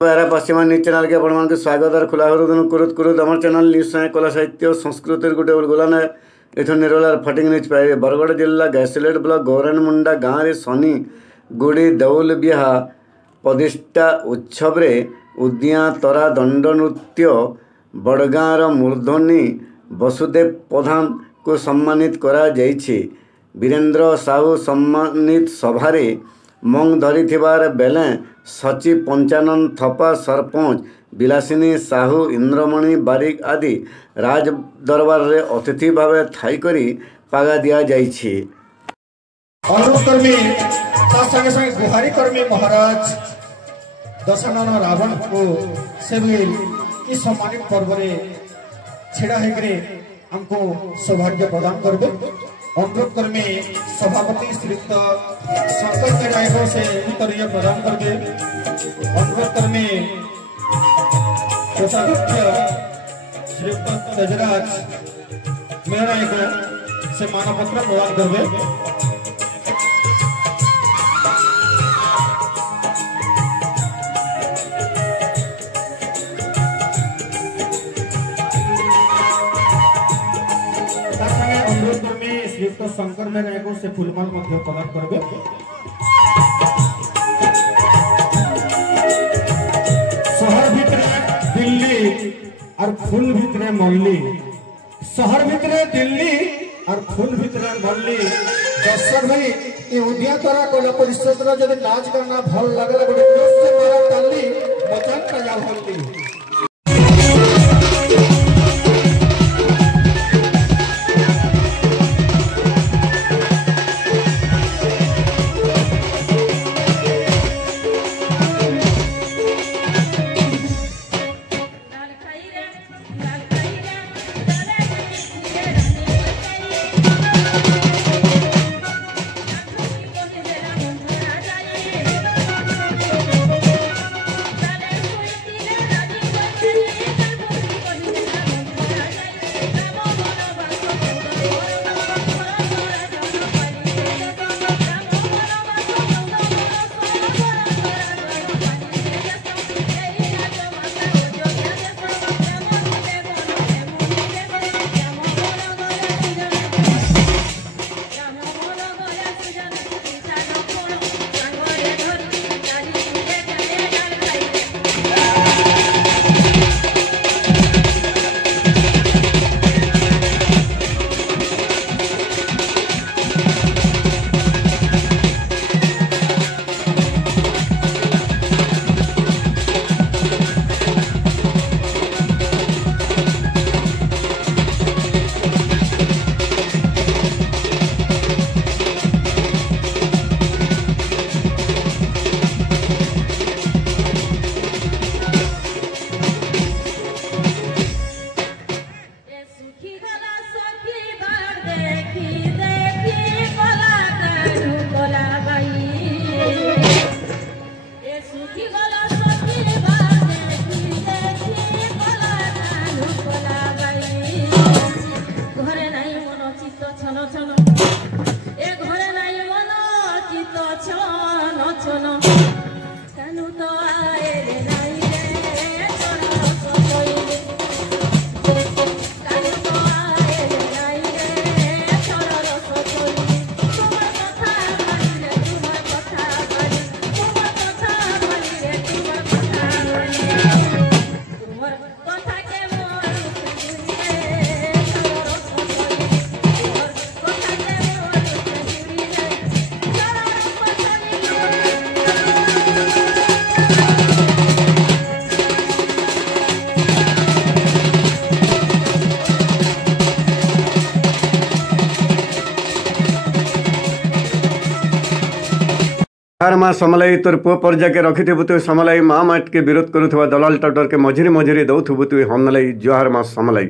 यारा पश्चिमा news channel के आपण मानक स्वागत और खुला हृदय कुरुत कुरुत आम चैनल न्यूज कला साहित्य और संस्कृति गोटे उलगुलान है इथु निरोलार फटिंग न्यूज पाइबे। बरगढ़ जिला गैसलेट ब्लॉक गौरानमुंडा गाँव में शनि गुड़ी दौल बिहा प्रतिष्ठा उत्सव रे उदिया तरा दंड नृत्य बड़गाँर मूर्धनी वसुदेव प्रधान को सम्मानित करा जाइछि। वीरेंद्र साहू सम्मानित सभारे मंग धरी बेले सचिव पंचानंद थपा सरपंच विलासिनी साहू इंद्रमणि बारिक आदि राज दरबार रे अतिथि भावे थाई करी पागा दिया जाइछि। अनुकर्मी संगे संगे गुहारी कर्मी महाराज दशानन रावण को से भी इस सम्मानित पर्व रे छिड़ा हेकरे हमको सौभाग्य प्रदान करबे। अनुरोध कर्मी सभापति श्रीयुक्त शंकर नायक से उत्तरीय प्रदान करके अनुरोध कर्मी कोषाध्यक्ष श्रीयुक्त तेजराज नायक से मानपत्र प्रदान करके। श्रीयुक्त शंकर नायक से फुलमाल प्रदान करबे। शहर भितरे दिल्ली और फूल भितरे मल्ली, शहर भितरे दिल्ली और फूल भितरे मल्ली। दर्शक भाई ये उदिया तरा कला परिषद रा जदि नाच करना भल लागला गोटे जोश से मारा ताली मचान का जा भल्ली। जुहार माँ समलाई तोर पुओ पर्जा के रखिथु तु समलाई माँ माट के विरोध करुवा दलाल टटर के मझिरी मझिरी दौथु तु हमलाई जुहार माँ समलाई।